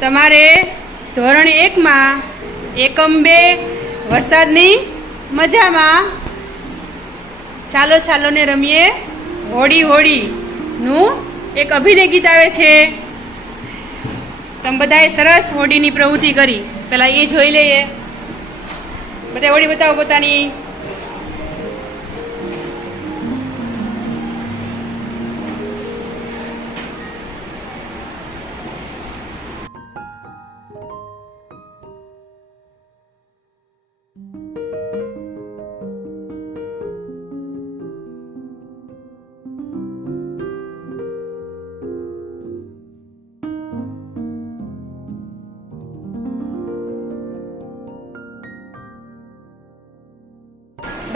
તમારે ધોરણ એકમાં એકમ બે વરસાદની મજામાં ચાલો છાલોને રમીએ. હોળી હોળીનું એક અભિનય ગીત આવે છે. તમે બધાએ સરસ હોળીની પ્રવૃત્તિ કરી. પહેલાં એ જોઈ લઈએ. બધા હોળી બતાવો પોતાની.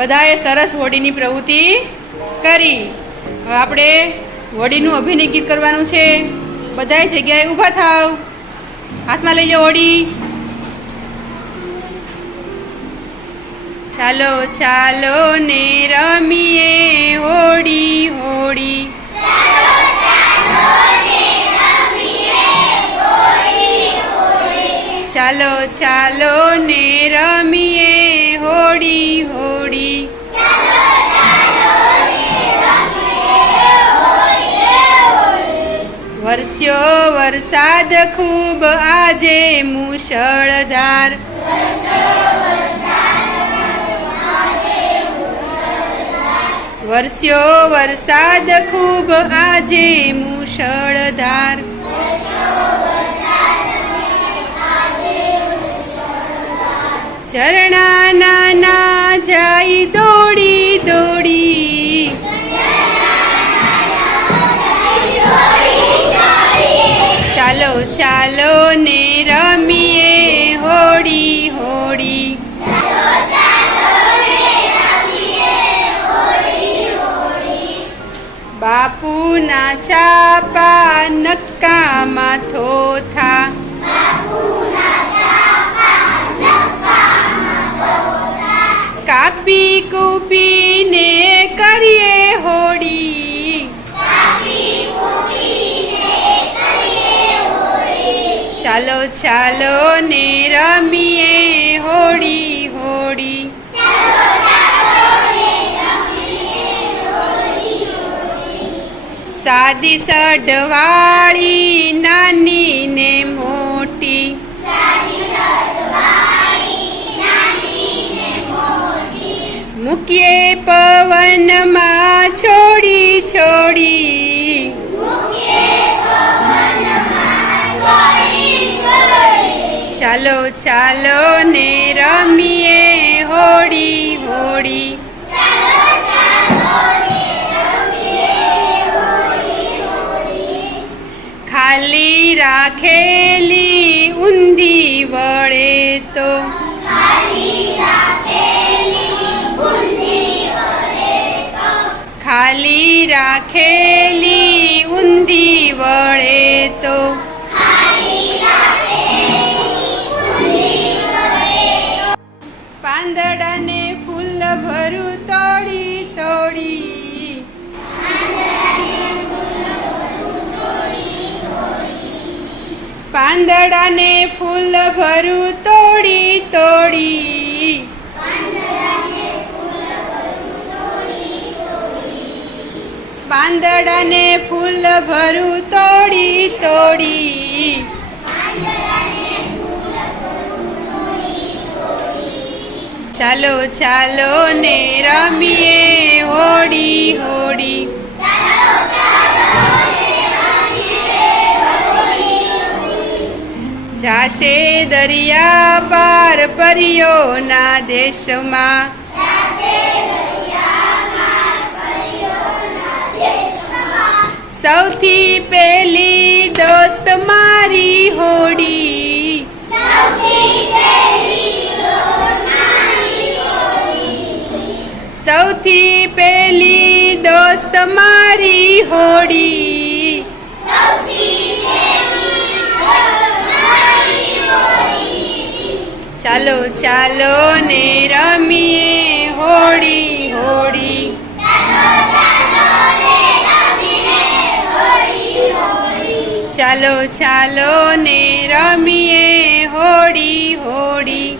બધાએ સરસ હોડીની પ્રવૃત્તિ કરી. હવે આપણે હોડીનું અભિનય ગીત કરવાનું છે. બધાએ જગ્યાએ ઊભા થાવ. હાથમાં લઈ જાઓ હોડી ચાલો ચાલો ને રમીએ હોડી હોડી ચાલો ચાલો ને રમીએ હોડી હોડી વરસ્યો વરસાદ ખૂબ આજે મુશળધાર. વરસ્યો વરસાદ ખૂબ આજે મુશળધાર. ઝરણા નાના જાય દોડી દોડી. ચાલો ચાલો ને રમીએ હોડી હોડી બાપુના ચાપા નક્કામાં થોથા કાપી કરીએ હોડી ચાલો ચાલો ને રમીએ હોડી હોડી સાદી સડવાળી નાની ને મોટી. મૂકીએ પવનમાં છોડી છોડી. ચાલો ચાલો ને રમીએ હોડી હોડી ખાલી રાખેલી ઊંધી વળે તો. ખાલી રાખેલી ઊંધી વળે તો. પાંદડાને ફૂલ ભરું તોડી તોડી. પાંદડાને ફૂલ ભરું તોડી તોડી. પાંદડાને ફૂલ ભરું તોડી તોડી. ચાલો ચાલો ને રમીએ હોડી હોડી જાશે દરિયા પાર પરિયોના દેશમાં. સૌથી પહેલી દોસ્ત મારી હોડી. સૌથી પહેલી દોસ્ત મારી હોડી. ચાલો ચાલો ને રમીએ હોડી. ચાલો ચાલો ને રમીએ હોળી હોળી